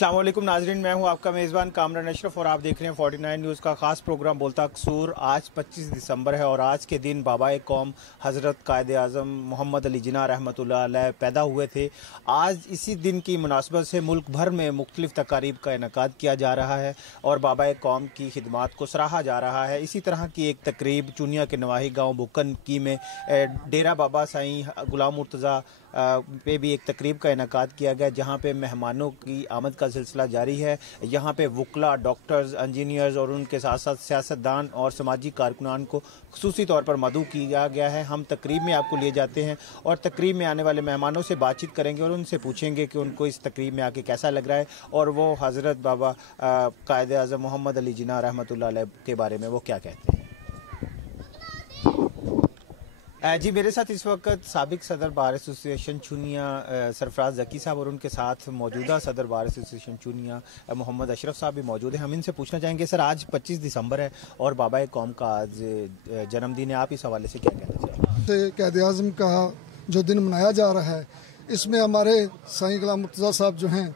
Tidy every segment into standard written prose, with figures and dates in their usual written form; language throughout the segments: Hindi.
अस्सलाम वालेकुम नाजरीन, मैं हूं आपका मेज़बान कामरान अशरफ और आप देख रहे हैं 49 न्यूज़ का ख़ास प्रोग्राम बोलता कसूर। आज 25 दिसंबर है और आज के दिन बाबा कौम हज़रत कायद आज़म मोहम्मद अली जिन्ना रहमतुल्लाह अलैह पैदा हुए थे। आज इसी दिन की मुनासबत से मुल्क भर में मुख्तलिफ तकारीब का इनेकाद किया जा रहा है और बाबा कौम की खिदमात को सराहा जा रहा है। इसी तरह की एक तकरीब चुनिया के नवाही गाँव बुक्कन की में डेरा बाबा साईं गुलाम मुर्तज़ा पे भी एक तकरीब का इनेकाद किया गया, जहाँ पे मेहमानों की आमद का सिलसिला जारी है। यहाँ पे वकला, डॉक्टर्स, इंजीनियर्स और उनके साथ साथ सियासतदान और समाजी कारकुनान को खुसूसी तौर पर मदऊ किया गया है। हम तकरीब में आपको लिए जाते हैं और तकरीब में आने वाले मेहमानों से बातचीत करेंगे और उनसे पूछेंगे कि उनको इस तकरीब में आके कैसा लग रहा है और वो हज़रत बाबा कायद आज़म मोहम्मद अली जिन्ना रहमतुल्लाह अलैह के बारे में वो क्या कहते हैं। जी, मेरे साथ इस वक्त साबिक सदर बार एसोसिएशन चुनिया सरफराज ज़की साहब और उनके साथ मौजूदा सदर बार एसोसिएशन चुनिया मोहम्मद अशरफ साहब भी मौजूद हैं। हम इनसे पूछना चाहेंगे, सर आज 25 दिसंबर है और बाबा कौम का आज जन्मदिन है, आप इस हवाले से क्या कहना चाहेंगे। कायद आज़म का जो दिन मनाया जा रहा है, इसमें हमारे साईं गुलाम मुर्तज़ा साहब जो हैं,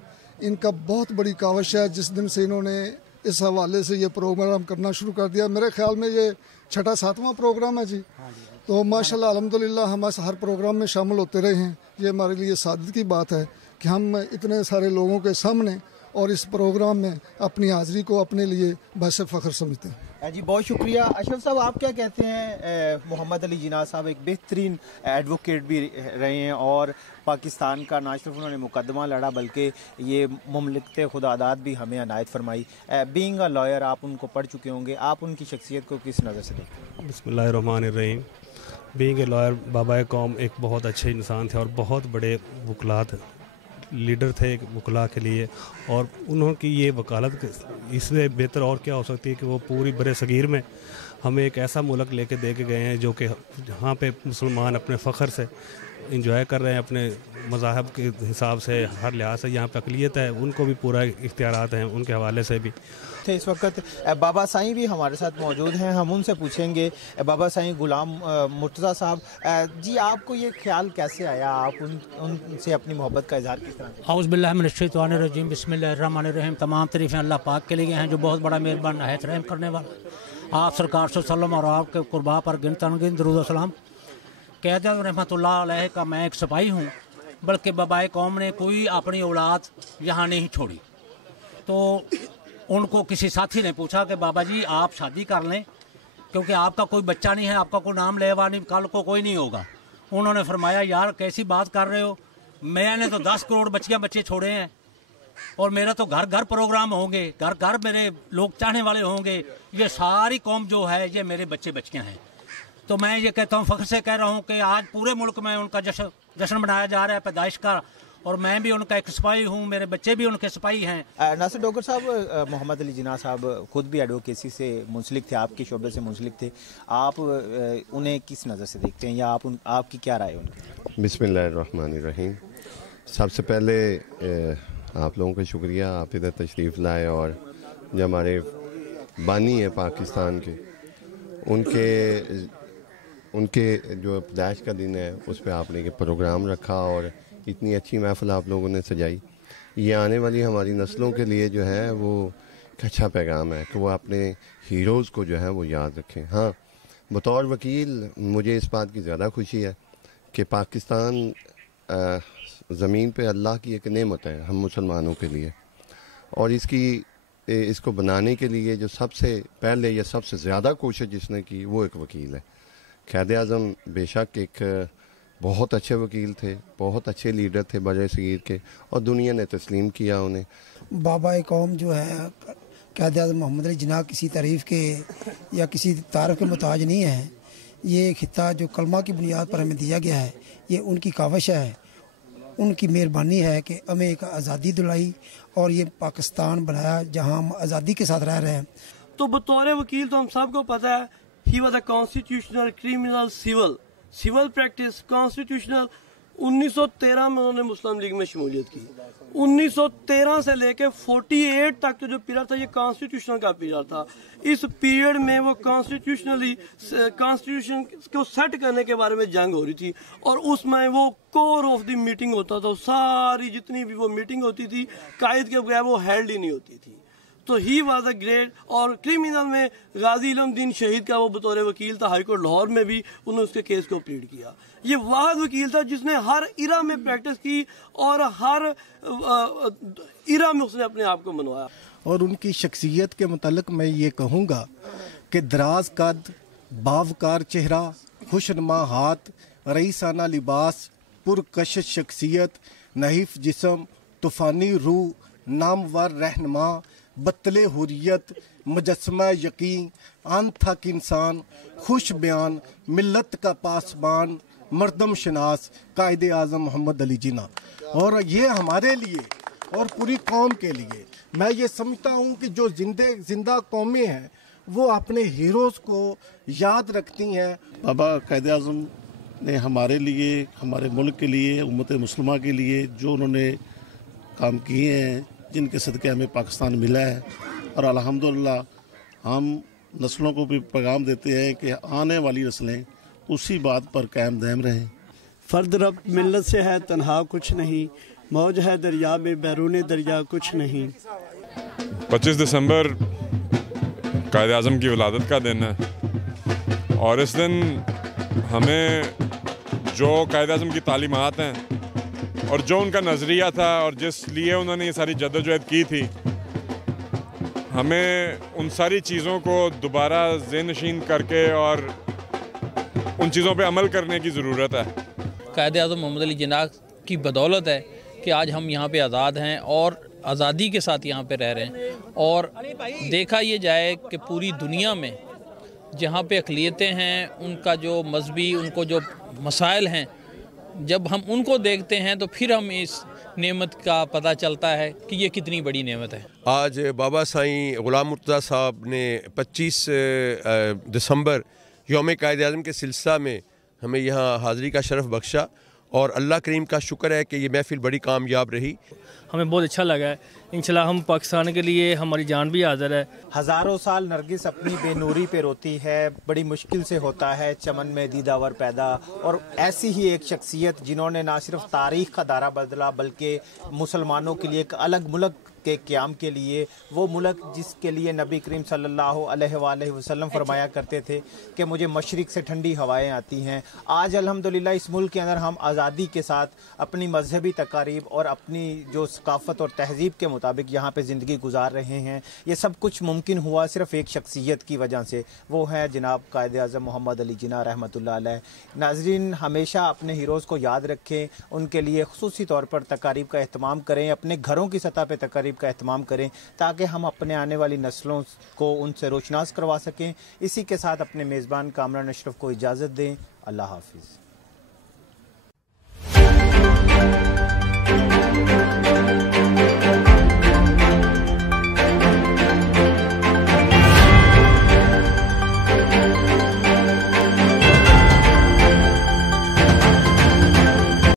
इनका बहुत बड़ी काविश है। जिस दिन से इन्होंने इस हवाले से ये प्रोग्राम करना शुरू कर दिया, मेरे ख्याल में ये 6-7वां प्रोग्राम है जी। तो माशाल्लाह अल्हम्दुलिल्लाह हम हर प्रोग्राम में शामिल होते रहे हैं। ये हमारे लिए सादत की बात है कि हम इतने सारे लोगों के सामने और इस प्रोग्राम में अपनी हाज़िरी को अपने लिए बाइस फ़ख्र समझते हैं। जी, बहुत शुक्रिया। अशरफ साहब, आप क्या कहते हैं। मोहम्मद अली जिन्ना साहब एक बेहतरीन एडवोकेट भी रहे हैं और पाकिस्तान का ना सिर्फ उन्होंने मुकदमा लड़ा बल्कि ये मुमलिकत खुदादाद भी हमें अनायत फरमाई। बीइंग अ लॉयर आप उनको पढ़ चुके होंगे, आप उनकी शख्सियत को किस नज़र से देखते हैं। बिस्मिल्लाहिर्रहमानिर्रहीम। बीइंग ए लॉयर, बाबा कौम एक बहुत अच्छे इंसान थे और बहुत बड़े वकलात लीडर थे वकला के लिए, और उन्होंने ये वकालत इससे बेहतर और क्या हो सकती है कि वो पूरी बड़े सगीर में हमें एक ऐसा मुल्क लेके दे के गए हैं जो कि यहाँ पे मुसलमान अपने फ़ख्र से इंजॉय कर रहे हैं, अपने मज़ाहब के हिसाब से हर लिहाज से यहाँ पे अक़लियत है, उनको भी पूरा इख्तियारात हैं उनके हवाले से भी। इस वक्त बाबा साईं भी हमारे साथ मौजूद हैं, हम उनसे पूछेंगे। बाबा साईं गुलाम मुर्तज़ा साहब, जी आपको ये ख्याल कैसे आया, आप उनसे अपनी मोहब्बत का इजहार किस तरह। औज़ु बिल्लाहि मिनश शैतानिर रजीम, बिस्मिल्लाहिर्रहमानिर्रहीम। तमाम तारीफ़ें अल्लाह पाक के लिए हैं जो बहुत बड़ा मेहरबान नहायत रहम करने वाला। आप सरकार सल्लल्लाहु और आपके कुर्बा पर गिनतन दरूद व सलाम। कायद आज़म रहमतुल्लाह अलैह का मैं एक सिपाही हूँ, बल्कि बाबा कौम ने कोई अपनी औलाद यहाँ नहीं छोड़ी। तो उनको किसी साथी ने पूछा कि बाबा जी आप शादी कर लें क्योंकि आपका कोई बच्चा नहीं है, आपका कोई नाम लेवा नहीं, कल को कोई नहीं होगा। उन्होंने फरमाया यार कैसी बात कर रहे हो, मैंने तो 10 करोड़ बच्चे छोड़े हैं और मेरा तो घर घर प्रोग्राम होंगे, घर घर मेरे लोग चाहने वाले होंगे, ये सारी कौम जो है ये मेरे बच्चियाँ हैं। तो मैं ये कहता हूँ, फ़ख्र से कह रहा हूँ कि आज पूरे मुल्क में उनका जश्न मनाया जा रहा है पैदाइश का, और मैं भी उनका एक सिपाही हूँ, मेरे बच्चे भी उनके सिपाही हैं। नासिर डॉक्टर साहब, मोहम्मद अली जिन्ना साहब खुद भी एडवोकेसी से मुंसलिक थे, आपके शोबे से मुंसलिक थे, आप उन्हें किस नज़र से देखते हैं या आपकी क्या राय है उनकी। बिस्मिल्लाहिर्रहमानिर्रहीम। सबसे पहले आप लोगों का शुक्रिया, आप इधर तशरीफ़ लाए और जो हमारे बानी है पाकिस्तान के, उनके जो पैदाइश का दिन है उस पर आपने एक प्रोग्राम रखा और इतनी अच्छी महफ़िल आप लोगों ने सजाई। ये आने वाली हमारी नस्लों के लिए जो है वो एक अच्छा पैगाम है कि वो अपने हीरोज़ को जो है वो याद रखें। हाँ, बतौर वकील मुझे इस बात की ज़्यादा खुशी है कि पाकिस्तान ज़मीन पे अल्लाह की एक नेमत है हम मुसलमानों के लिए, और इसको बनाने के लिए जो सबसे पहले या सबसे ज़्यादा कोशिश जिसने की वो एक वकील है। कायद आज़म बेशक एक बहुत अच्छे वकील थे, बहुत अच्छे लीडर थे बड़े सगीर के, और दुनिया ने तस्लीम किया उन्हें। बाबा कौम जो है कायद आज़म मोहम्मद अली जिन्ना किसी तारीफ़ के या किसी तारीफ़ के मुताज नहीं है। ये खिता जो कलमा की बुनियाद पर हमें दिया गया है, ये उनकी काविश है, उनकी मेहरबानी है कि हमें एक आज़ादी दिलाई और ये पाकिस्तान बनाया जहाँ हम आज़ादी के साथ रह रहे हैं। तो बतौर वकील तो हम सबको पता है he was a constitutional criminal civil practice, constitutional 1913 में उन्होंने मुस्लिम लीग में शमूलियत की। 1913 से लेके 48 तक जो पीरियड था ये कॉन्स्टिट्यूशन का पीरियड था। इस पीरियड में वो कॉन्स्टिट्यूशन को सेट करने के बारे में जंग हो रही थी और उसमें वो कोर ऑफ द मीटिंग होता था। सारी जितनी भी वो मीटिंग होती थी कायद के बगैर वो हेल्ड ही नहीं होती थी। तो ही वॉज अ ग्रेट। और क्रिमिनल में गाजी इल्मुद्दीन शहीद का वो बतौर वकील था, हाईकोर्ट लाहौर में भी उन्होंने उसके केस को प्लीड किया। ये वाहिद वकील था जिसने हर इरा में प्रैक्टिस की और हर इरा में उसने अपने आप को मनवाया। और उनकी शख्सियत के मुतालिक मैं ये कहूँगा कि दराज कद, बावकार चेहरा, खुशनुमा हाथ, रईसाना लिबास, पुरकशिश शख्सियत, नहीफ जिस्म, तूफ़ानी रूह, नामवर रहनुमा, बतले हुर्रियत, मुजस्समा यकीन, अनथक इंसान, खुश बयान, मिल्लत का पासबान, मर्दम शनास, कायदे आज़म मोहम्मद अली जिन्ना। और ये हमारे लिए और पूरी कौम के लिए मैं ये समझता हूँ कि जो जिंदा कौमें हैं वो अपने हीरोज़ को याद रखती हैं। बाबा कायदे आज़म ने हमारे लिए, हमारे मुल्क के लिए, उम्मत मुस्लिमा के लिए जो उन्होंने काम किए हैं, जिनके सदक़े हमें पाकिस्तान मिला है। और अल्हम्दुलिल्लाह हम नस्लों को भी पैगाम देते हैं कि आने वाली नस्लें उसी बात पर कायम दायम रहें। फ़र्द रब मिल्लत से है तन्हा कुछ नहीं, मौज है दरिया में बैरून दरिया कुछ नहीं। 25 दिसंबर कायदे आज़म की विलादत का दिन है और इस दिन हमें जो कायदे आज़म की तालीमात हैं और जो उनका नज़रिया था और जिस लिए उन्होंने ये सारी जद्दोजहद की थी, हमें उन सारी चीज़ों को दोबारा ज़ेहनशीन करके और उन चीज़ों पे अमल करने की ज़रूरत है। कायदे आज़म मोहम्मद अली जिन्ना की बदौलत है कि आज हम यहाँ पे आज़ाद हैं और आज़ादी के साथ यहाँ पे रह रहे हैं। और देखा ये जाए कि पूरी दुनिया में जहाँ पे अक़लियतें हैं, उनका जो मजहबी, उनको जो मसाइल हैं, जब हम उनको देखते हैं तो फिर हम इस नेमत का पता चलता है कि ये कितनी बड़ी नेमत है। आज बाबा साईं ग़ुलाम मुर्तज़ा साहब ने 25 दिसंबर यौम कायदे आज़म के सिलसिला में हमें यहाँ हाज़िरी का शरफ़ बख्शा और अल्लाह करीम का शुक्र है कि ये महफ़िल बड़ी कामयाब रही। हमें बहुत अच्छा लगा है। इंशाल्लाह हम पाकिस्तान के लिए हमारी जान भी हाज़िर है। हज़ारों साल नरगिस अपनी बेनूरी पे रोती है, बड़ी मुश्किल से होता है चमन में दीदावर पैदा। और ऐसी ही एक शख्सियत जिन्होंने ना सिर्फ तारीख़ का दायरा बदला बल्कि मुसलमानों के लिए एक अलग मुल्क के क़याम के लिए, वो मुल्क जिसके लिए नबी करीम सल्लल्लाहु अलैहि वसल्लम फरमाया करते थे कि मुझे मशरिक़ से ठंडी हवाएं आती हैं। आज अल्हम्दुलिल्लाह इस मुल्क के अंदर हम आज़ादी के साथ अपनी मजहबी तकारीब और अपनी जो सकाफ़त और तहज़ीब के मुताबिक यहाँ पे ज़िंदगी गुजार रहे हैं। ये सब कुछ मुमकिन हुआ सिर्फ एक शख्सियत की वजह से, वो है जनाब कायदे आज़म मोहम्मद अली जिन्ना रहमतुल्लाह अलैह। नाज़रीन, हमेशा अपने हीरोज़ को याद रखें, उनके लिए ख़ुसूसी तौर पर तकारीब का एहतमाम करें, अपने घरों की सतह पर तकारीब का एहतमाम करें ताकि हम अपने आने वाली नस्लों को उनसे रोशनास करवा सकें। इसी के साथ अपने मेज़बान कामरान अशरफ को इजाज़त दें। अल्लाह हाफिज़।